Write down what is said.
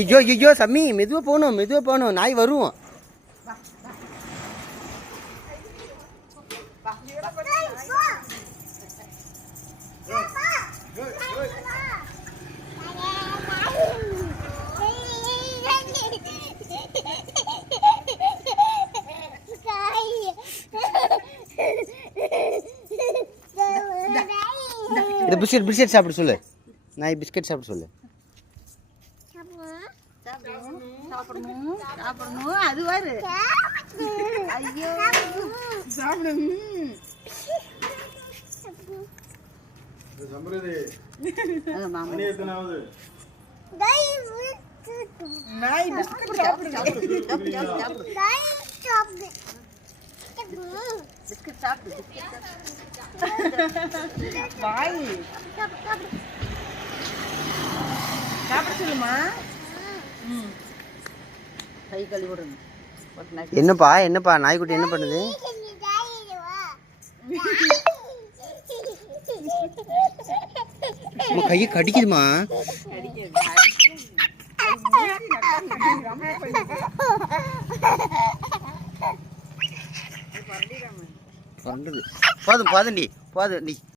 ஐயோ ஐயோ சம்மி மெதுவாக போகணும் நாய் வரும். இந்த பிஸ்கெட் சாப்பிட சொல்லு. நாய் பிஸ்கெட் சாப்பிட சொல்லு. சாப்பிடணும் அது வாரு. ஐயோ சாப்பிடும். நாய் பிஸ்கட் சாப்பிடு. பிஸ்கட் சாப்பிடு. வாய் சாப்பிட சொல்லுமா. கை கழுவி விடணும். என்னப்பா நாய்க்குட்டி என்ன பண்ணுது? கையை கடிக்குதுமா. போதும் போதும்.